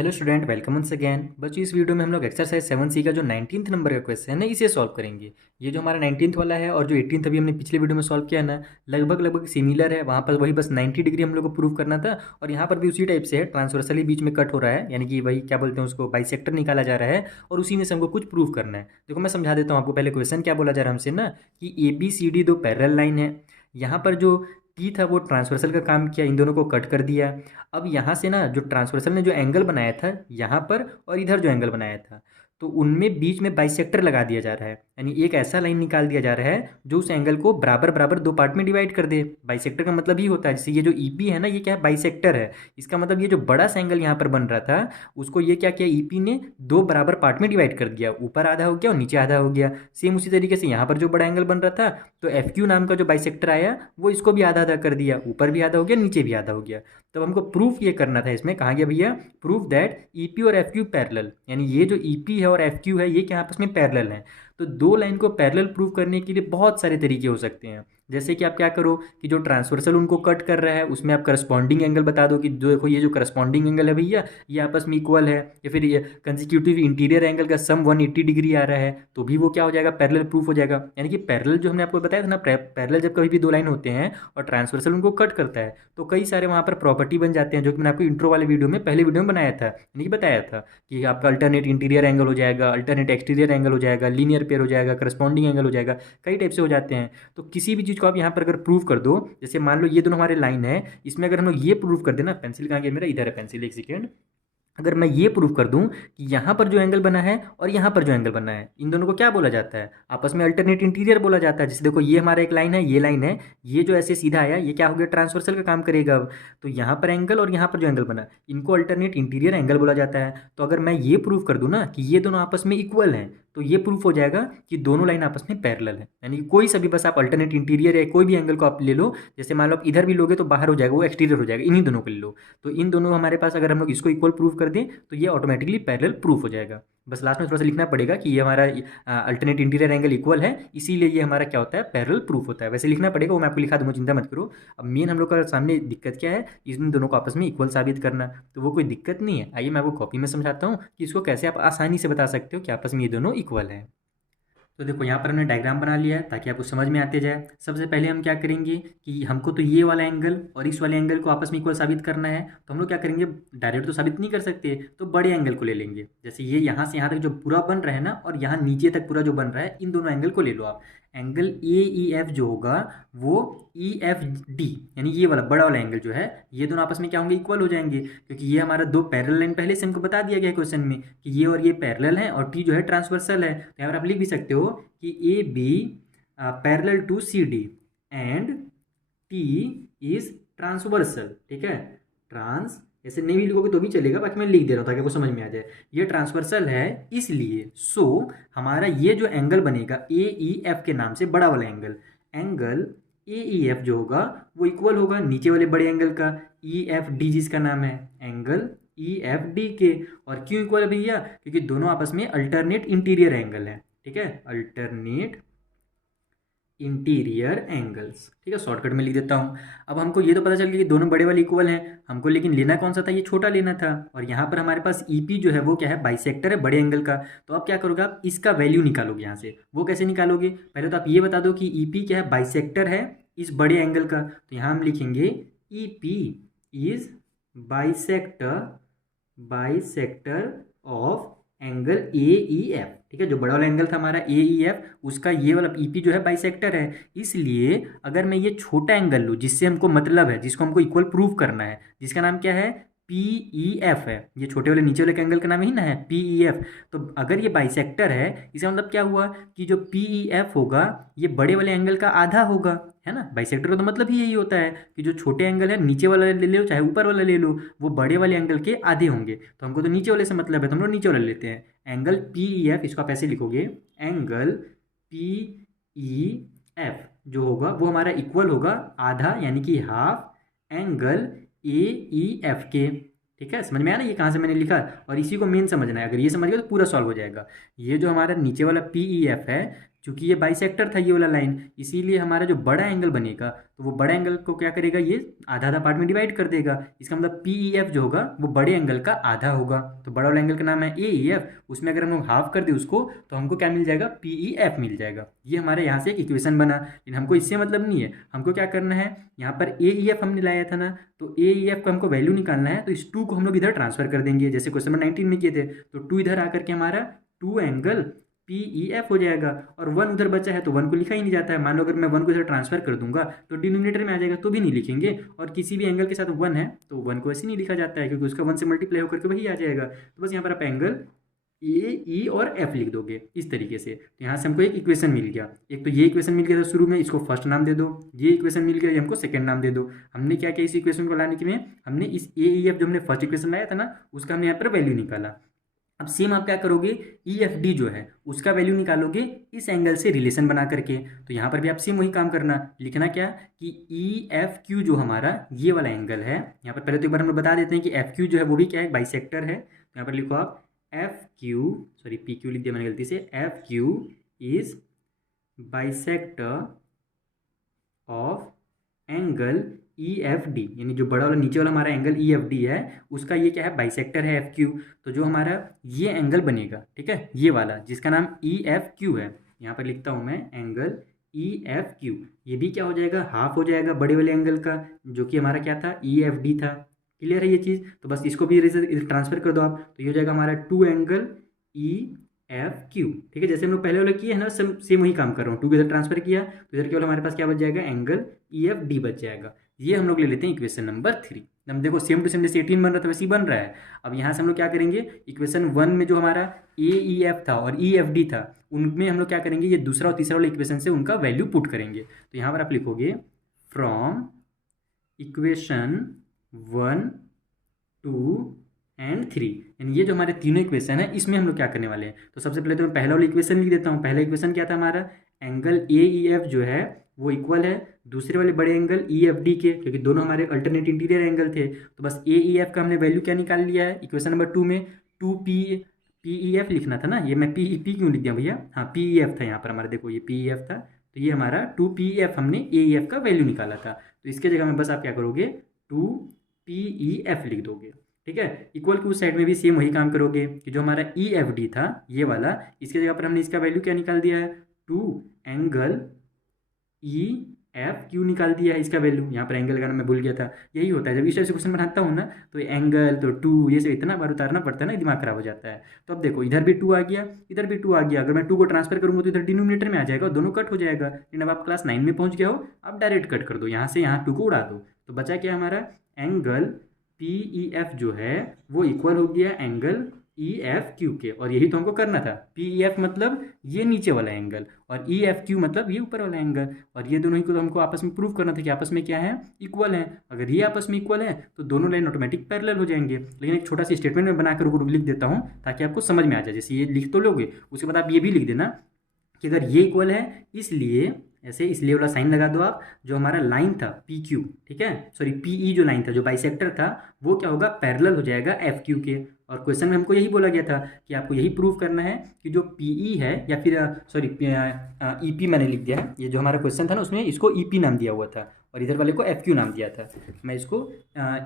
Hello student, welcome once again. बच्चों, इस video में हम लोग एक्सरसाइज 7C का जो 19th नंबर का क्वेश्चन है इसे सॉल्व करेंगे। ये जो हमारा 19th वाला है और जो 18th अभी हमने पिछले वीडियो में सॉल्व किया ना, लगभग सिमिलर है। वहाँ पर वही बस 90 डिग्री हम लोग को प्रूव करना था और यहाँ पर भी उसी टाइप से है, ट्रांसवर्सली बीच में कट हो रहा है, यानी कि वही क्या बोलते हैं उसको, बाइसेक्टर निकाला जा रहा है और उसी में से हमको कुछ प्रूव करना है। देखो मैं समझा देता हूँ आपको। पहले क्वेश्चन क्या बोला जा रहा है हमसे ना, कि ABCD दो पैरेलल लाइन है। यहाँ पर जो टी था वो ट्रांसवर्सल का काम किया, इन दोनों को कट कर दिया। अब यहाँ से ना जो ट्रांसवर्सल ने जो एंगल बनाया था यहाँ पर और इधर जो एंगल बनाया था, तो उनमें बीच में बाइसेक्टर लगा दिया जा रहा है, यानी एक ऐसा लाइन निकाल दिया जा रहा है जो उस एंगल को बराबर बराबर दो पार्ट में डिवाइड कर दे। बाइसेक्टर का मतलब ही होता है, जैसे ये जो ईपी है ना, ये क्या है, बाइसेक्टर है। इसका मतलब ये जो बड़ा सा एंगल यहाँ पर बन रहा था उसको ये क्या किया, ईपी ने दो बराबर पार्ट में डिवाइड कर दिया, ऊपर आधा हो गया और नीचे आधा हो गया। सेम उसी तरीके से यहाँ पर जो बड़ा एंगल बन रहा था, तो FQ नाम का जो बाइसेक्टर आया वो इसको भी आधा आधा कर दिया, ऊपर भी आधा हो गया नीचे भी आधा हो गया। तब हमको प्रूफ ये करना था, इसमें कहा गया भैया प्रूफ दैट ईपी और FQ पैरेलल, यानी ये जो ईपी है और FQ है ये क्या आपस में पैरेलल हैं। तो दो लाइन को पैरेलल प्रूफ करने के लिए बहुत सारे तरीके हो सकते हैं। जैसे कि आप क्या करो कि जो ट्रांसवर्सल उनको कट कर रहा है उसमें आप करस्पॉन्डिंग एंगल बता दो कि जो देखो ये जो करस्पॉन्डिंग एंगल है भैया ये आपस में इक्वल है, या फिर ये कंसेक्यूटिव इंटीरियर एंगल का सम 180 डिग्री आ रहा है, तो भी वो क्या हो जाएगा, पैरेलल प्रूफ हो जाएगा। यानी कि पैरेलल जो हमने आपको बताया था ना, पैरेलल जब कभी भी दो लाइन होते हैं और ट्रांसवर्सल उनको कट करता है तो कई सारे वहाँ पर प्रॉपर्टी बन जाते हैं, जो कि मैंने आपको इंट्रो वाले वीडियो में पहले वीडियो में बनाया था, यानी कि बताया था कि आपका अल्टरनेट इंटीरियर एंगल हो जाएगा, अल्टरनेट एक्सटीरियर एंगल हो जाएगा, लीनियर पेयर हो जाएगा, करस्पॉन्डिंग एंगल हो जाएगा, कई टाइप से हो जाते हैं। तो किसी भी चीज़ को आप यहाँ पर अगर प्रूव कर दो, जैसे मान लो ये दोनों हमारे लाइन है, इसमें अगर हम लोग ये प्रूव कर देना, पेंसिल कहाँ गया मेरा, इधर है पेंसिल, एक सेकेंड। अगर मैं ये प्रूव कर दूं कि यहाँ पर जो एंगल बना है और यहाँ पर जो एंगल बना है, इन दोनों को क्या बोला जाता है, आपस में अल्टरनेट इंटीरियर बोला जाता है। जैसे देखो ये हमारा एक लाइन है, ये लाइन है, ये जो ऐसे सीधा आया ये क्या हो गया, ट्रांसवर्सल का काम करेगा। अब तो यहाँ पर एंगल और यहाँ पर जो एंगल बना, इनको अल्टरनेट इंटीरियर एंगल बोला जाता है। तो अगर मैं ये प्रूव कर दूं ना कि ये दोनों आपस में इक्वल हैं, तो ये प्रूफ हो जाएगा कि दोनों लाइन आपस में पैरेलल है। यानी कि कोई सा भी बस आप अल्टरनेट इंटीरियर या कोई भी एंगल को आप ले लो, जैसे मान लो आप इधर भी लोगे तो बाहर हो जाएगा, वो एक्सटीरियर हो जाएगा, इन्हीं दोनों को ले लो। तो इन दोनों हमारे पास अगर हम लोग इसको इक्वल प्रूफ कर दें तो ये ऑटोमेटिकली पैरेलल प्रूफ हो जाएगा। बस लास्ट में थोड़ा सा लिखना पड़ेगा कि ये हमारा अल्टरनेट इंटीरियर एंगल इक्वल है, इसीलिए ये हमारा क्या होता है, पैरेलल प्रूफ होता है। वैसे लिखना पड़ेगा, वो मैं आपको लिखा दूंगा, चिंता मत करो। अब मेन हम लोग का सामने दिक्कत क्या है, इन दोनों को आपस में इक्वल साबित करना, तो वो कोई दिक्कत नहीं है। आइए मैं आपको कॉपी में समझाता हूँ कि इसको कैसे आप आसानी से बता सकते हो कि आपस में ये दोनों इक्वल है। तो देखो यहाँ पर हमने डायग्राम बना लिया है ताकि आपको समझ में आते जाए। सबसे पहले हम क्या करेंगे कि हमको तो ये वाला एंगल और इस वाले एंगल को आपस में इक्वल साबित करना है, तो हम लोग क्या करेंगे, डायरेक्ट तो साबित नहीं कर सकते, तो बड़े एंगल को ले लेंगे। जैसे ये यहाँ से यहाँ तक जो पूरा बन रहा है ना, और यहाँ नीचे तक पूरा जो बन रहा है, इन दोनों एंगल को ले लो आप। एंगल AEF जो होगा वो EFD, यानी ये वाला बड़ा वाला एंगल जो है, ये दोनों आपस में क्या होंगे, इक्वल हो जाएंगे, क्योंकि ये हमारा दो पैरेलल लाइन पहले से हमको बता दिया गया है क्वेश्चन में कि ये और ये पैरेलल है और टी जो है ट्रांसवर्सल है। तो यहाँ पर आप लिख भी सकते हो कि AB parallel to CD and T is transversal. ठीक है, ट्रांस ऐसे नहीं भी लिखोगे तो भी चलेगा, बाकी मैं लिख दे रहा हूँ ताकि आपको समझ में आ जाए। ये ट्रांसवर्सल है इसलिए सो हमारा ये जो एंगल बनेगा AEF के नाम से, बड़ा वाला एंगल, एंगल AEF जो होगा वो इक्वल होगा नीचे वाले बड़े एंगल का EFD, जिसका नाम है एंगल EFD के। और क्यों इक्वल है भैया, क्योंकि दोनों आपस में अल्टरनेट इंटीरियर एंगल है। ठीक है, अल्टरनेट इंटीरियर एंगल्स। ठीक है, शॉर्टकट में लिख देता हूँ। अब हमको ये तो पता चल गया कि दोनों बड़े वाले इक्वल हैं, हमको लेकिन लेना कौन सा था, ये छोटा लेना था। और यहाँ पर हमारे पास EP जो है वो क्या है, बाइसेक्टर है बड़े एंगल का। तो अब क्या करोगे, आप इसका वैल्यू निकालोगे यहाँ से। वो कैसे निकालोगे, पहले तो आप ये बता दो कि EP क्या है, बाइसेक्टर है इस बड़े एंगल का। तो यहाँ हम लिखेंगे EP is bisector, bisector of angle AEF। ठीक है, जो बड़ा वाला एंगल था हमारा AEF, उसका ये वाला EP जो है बाइसेक्टर है। इसलिए अगर मैं ये छोटा एंगल लूँ जिससे हमको मतलब है, जिसको हमको इक्वल प्रूव करना है, जिसका नाम क्या है, PEF है। ये छोटे वाले नीचे वाले के एंगल का नाम ही ना है PEF। तो अगर ये बाइसेक्टर है, इसका मतलब क्या हुआ कि जो PEF होगा ये बड़े वाले एंगल का आधा होगा, है ना। बाइसेक्टर का तो मतलब ही यही होता है कि जो छोटे एंगल है, नीचे वाला ले लो चाहे ऊपर वाला ले लो, वो बड़े वाले एंगल के आधे होंगे। तो हमको तो नीचे वाले से मतलब है, तो हम लोग नीचे वाला लेते हैं। एंगल PEF, इसको आप ऐसे लिखोगे, एंगल PEF जो होगा वो हमारा इक्वल होगा आधा, यानी कि हाफ, एंगल AEF के। ठीक है, समझ में आया ना ये कहाँ से मैंने लिखा, और इसी को मेन समझना है। अगर ये समझ गए तो पूरा सॉल्व हो जाएगा। ये जो हमारा नीचे वाला PEF है, चूंकि ये बाइसेक्टर था ये वाला लाइन, इसीलिए हमारा जो बड़ा एंगल बनेगा तो वो बड़ा एंगल को क्या करेगा, ये आधा आधा पार्ट में डिवाइड कर देगा। इसका मतलब पी ई एफ जो होगा वो बड़े एंगल का आधा होगा। तो बड़ा वाला एंगल का नाम है ए ई एफ, उसमें अगर हम लोग हाफ कर दे उसको तो हमको क्या मिल जाएगा, पी ई एफ मिल जाएगा। ये हमारे यहाँ से एक इक्वेशन बना, लेकिन हमको इससे मतलब नहीं है। हमको क्या करना है, यहाँ पर ए ई एफ हमने लाया था ना, तो ए ई एफ का हमको वैल्यू निकालना है। तो इस टू को हम लोग इधर ट्रांसफर कर देंगे, जैसे क्वेश्चन नंबर 19 में किए थे। तो टू इधर आकर के हमारा two angle P E F हो जाएगा, और वन उधर बचा है तो वन को लिखा ही नहीं जाता है। मान लो अगर मैं वन को इधर ट्रांसफर कर दूंगा तो डिनोमिनेटर में आ जाएगा, तो भी नहीं लिखेंगे। और किसी भी एंगल के साथ वन है तो वन को ऐसे नहीं लिखा जाता है, क्योंकि उसका वन से मल्टीप्लाई होकर के वही आ जाएगा। तो बस यहाँ पर आप एंगल ए ई और एफ लिख दोगे इस तरीके से। तो यहाँ से हमको एक इक्वेशन मिल गया। एक तो ये इक्वेशन मिल गया था शुरू में, इसको फर्स्ट नाम दे दो। ये इक्वेशन मिल गया, ये हमको सेकंड नाम दे दो। हमने क्या किया इस इक्वेशन को लाने के में, हमने इस ए ई एफ जो हमने फर्स्ट इक्वेशन लाया था ना, उसका हमने यहाँ पर वैल्यू निकाला। अब सेम आप क्या करोगे, ई एफ डी जो है उसका वैल्यू निकालोगे इस एंगल से रिलेशन बना करके। तो यहाँ पर भी आप सेम वही काम करना, लिखना क्या कि ई एफ क्यू जो हमारा ये वाला एंगल है, यहाँ पर पहले तो एक बार हम लोग बता देते हैं कि एफ क्यू जो है वो भी क्या है, बाइसेक्टर है। तो यहाँ पर लिखो आप F Q, sorry P Q लिख दिया मैंने गलती से, F Q is bisector of angle E F D, यानी जो बड़ा वाला नीचे वाला हमारा एंगल ई एफ डी है उसका ये क्या है, बाइसेक्टर है एफ क्यू। तो जो हमारा ये एंगल बनेगा, ठीक है, ये वाला जिसका नाम ई एफ क्यू है, यहाँ पर लिखता हूँ मैं एंगल ई एफ क्यू, ये भी क्या हो जाएगा, हाफ हो जाएगा बड़े वाले एंगल का, जो कि हमारा क्या था, ई एफ डी था। क्लियर है ये चीज़। तो बस इसको भी इधर ट्रांसफर कर दो आप, तो ये हो जाएगा हमारा two angle E F Q. ठीक है, जैसे हम लोग पहले वाले किए हैं ना, सेम वही काम कर रहा हूँ। टू को इधर ट्रांसफर किया तो इधर केवल हमारे पास क्या बच जाएगा, एंगल ई एफ डी बच जाएगा। ये हम लोग ले लेते हैं इक्वेशन नंबर 3। हम देखो सेम टू सेम जैसे 18 बन रहा था वैसे ही बन रहा है। अब यहाँ से हम लोग क्या करेंगे, इक्वेशन 1 में जो हमारा ए ई एफ था और ई एफ डी था, उनमें हम लोग क्या करेंगे, ये दूसरा और तीसरा वाला इक्वेशन से उनका वैल्यू पुट करेंगे। तो यहाँ पर आप लिखोगे फ्रॉम इक्वेशन 1, 2 एंड 3, यानी ये जो हमारे तीनों इक्वेशन है इसमें हम लोग क्या करने वाले हैं। तो सबसे पहले तो मैं पहला वाला इक्वेशन लिख देता हूँ। पहला इक्वेशन क्या था हमारा, एंगल ए ई एफ जो है वो इक्वल है दूसरे वाले बड़े एंगल ई एफ डी के, क्योंकि दोनों हमारे अल्टरनेट इंटीरियर एंगल थे। तो बस ए ई एफ का हमने वैल्यू क्या निकाल लिया है इक्वेशन नंबर 2 में, two P P E F लिखना था ना, ये मैं पी क्यों लिख दिया भैया, हाँ पी ई एफ था यहाँ पर हमारा, देखो ये पी ई एफ था, तो ये हमारा टू पी ई एफ हमने ए ई एफ का वैल्यू निकाला था। तो इसके जगह में बस आप क्या करोगे, टू पी ई एफ लिख दोगे। ठीक है, इक्वल की उस साइड में भी सेम वही काम करोगे कि जो हमारा ई एफ डी था ये वाला, इसके जगह पर हमने इसका वैल्यू क्या निकाल दिया है, two angle E F Q निकाल दिया है इसका वैल्यू। यहाँ पर एंगल लगाना मैं भूल गया था, यही होता है जब इस टाइप से क्वेश्चन बनाता हूँ ना, तो एंगल तो टू ये सब इतना बार उतारना पड़ता है ना, दिमाग खराब हो जाता है। तो अब देखो इधर भी टू आ गया, इधर भी टू आ गया। अगर मैं टू को ट्रांसफर करूँगा तो इधर डिनोमिनेटर में आ जाएगा और दोनों कट हो जाएगा। लेकिन अब आप क्लास 9 में पहुँच गए हो, आप डायरेक्ट कट कर दो, यहाँ से यहाँ टू को उड़ा दो। तो बचा क्या हमारा, एंगल पी ई एफ जो है वो इक्वल हो गया एंगल ई एफ क्यू के, और यही तो हमको करना था। पी ई एफ मतलब ये नीचे वाला एंगल और ई एफ क्यू मतलब ये ऊपर वाला एंगल, और ये दोनों ही को तो हमको आपस में प्रूव करना था कि आपस में क्या है, इक्वल है। अगर ये आपस में इक्वल है तो दोनों लाइन ऑटोमेटिक पैरेलल हो जाएंगे। लेकिन एक छोटा सा स्टेटमेंट में बनाकर लिख देता हूँ ताकि आपको समझ में आ जाए। जैसे ये लिख तो लोगे, उसके बाद आप ये भी लिख देना कि अगर ये इक्वल है इसलिए, ऐसे इसलिए वाला साइन लगा दो आप, जो हमारा लाइन था पी क्यू, ठीक है, सॉरी पी ई जो लाइन था जो बाइसेक्टर था वो क्या होगा, पैरेलल हो जाएगा एफ क्यू के। और क्वेश्चन में हमको यही बोला गया था कि आपको यही प्रूव करना है कि जो पी ई है, या फिर सॉरी ई पी मैंने लिख दिया है, ये जो हमारा क्वेश्चन था ना उसमें इसको ई पी नाम दिया हुआ था और इधर वाले को एफ क्यू नाम दिया था। मैं इसको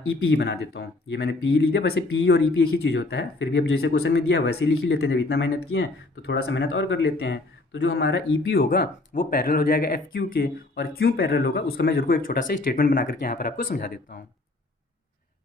ई पी ही बना देता हूँ, ये मैंने पी लिख दिया। वैसे पी और ई पी एक ही चीज़ होता है, फिर भी अब जैसे क्वेश्चन में दिया वैसे ही लिख ही लेते हैं। जब इतना मेहनत किए हैं तो थोड़ा सा मेहनत और कर लेते हैं। तो जो हमारा ई पी होगा वो पैरेलल हो जाएगा एफ क्यू के, और क्यों पैरेलल होगा उसका मैं जरूर एक छोटा सा स्टेटमेंट बना करके यहाँ पर आपको समझा देता हूँ।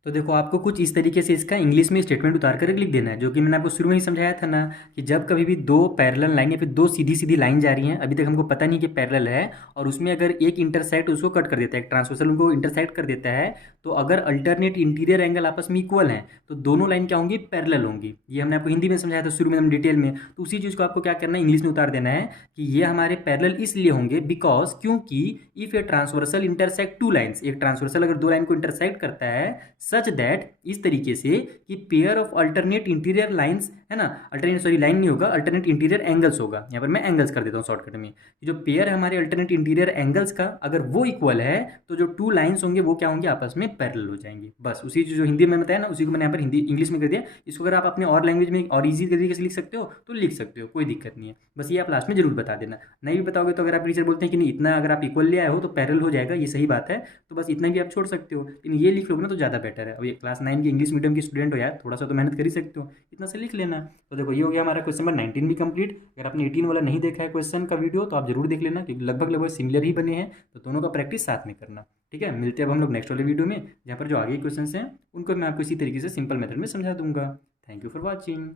तो देखो आपको कुछ इस तरीके से इसका इंग्लिश में स्टेटमेंट उतार कर लिख देना है, जो कि मैंने आपको शुरू में ही समझाया था ना कि जब कभी भी दो पैरेलल लाइन या फिर दो सीधी सीधी लाइन जा रही हैं, अभी तक हमको पता नहीं कि पैरेलल है, और उसमें अगर एक इंटरसेक्ट उसको कट कर देता है, एक ट्रांसवर्सल उनको इंटरसेक्ट कर देता है, तो अगर अल्टरनेट इंटीरियर एंगल आपस में इक्वल हैं तो दोनों लाइन क्या होंगी, पैरेलल होंगी। ये हमने आपको हिंदी में समझाया था शुरू में हम डिटेल में। तो उसी चीज़ को आपको क्या करना है, इंग्लिश में उतार देना है कि ये हमारे पैरेलल इसलिए होंगे बिकॉज, क्योंकि if a transversal intersect two lines, एक ट्रांसवर्सल अगर दो लाइन को इंटरसेक्ट करता है, सच दैट, इस तरीके से कि pair of alternate interior lines, है ना, अल्टरनेट, सॉरी लाइन नहीं होगा, अल्टरनेट इंटीरियर एंगल्स होगा, यहाँ पर मैं एंगल्स कर देता हूँ शॉर्टकट में। जो पेयर है हमारे अल्टरनेट इंटीरियर एंगल्स का, अगर वो इक्वल है तो जो टू लाइंस होंगे वो क्या होंगे, आपस में पैरेलल हो जाएंगे। बस उसी जो हिंदी में बताया ना, उसी को मैंने यहाँ पर हिंदी इंग्लिश में कर दिया। इसको अगर आप अपने और लैंग्वेज में और ईजी तरीके से लिख सकते हो तो लिख सकते हो, कोई दिक्कत नहीं है। बस ये आप लास्ट में जरूर बता देना। नहीं भी बताओगे तो अगर आप टीचर बोलते हैं कि नहीं इतना अगर आप इक्वल ले आए हो तो पैरेलल हो जाएगा, ये सही बात है, तो बस इतना भी आप छोड़ सकते हो, लेकिन ये लिख लोगे ना तो ज़्यादा बेटर है। अब ये क्लास 9 की इंग्लिश मीडियम की स्टूडेंट हो यार, थोड़ा सा तो मेहनत कर ही सकते हो, इतना से लिख लेना। तो देखो ये हो गया हमारा क्वेश्चन नंबर 19 भी कंप्लीट। अगर आपने 18 वाला नहीं देखा है क्वेश्चन का वीडियो तो आप जरूर देख लेना, क्योंकि लगभग लगभग सिमिलर ही बने हैं, तो दोनों का प्रैक्टिस साथ में करना। ठीक है, मिलते हैं अब हम लोग नेक्स्ट वाले वीडियो में, जहाँ पर जो आगे क्वेश्चन हैं उनको मैं आपको इसी तरीके से सिंपल मेथड में समझा दूंगा। Thank you for watching.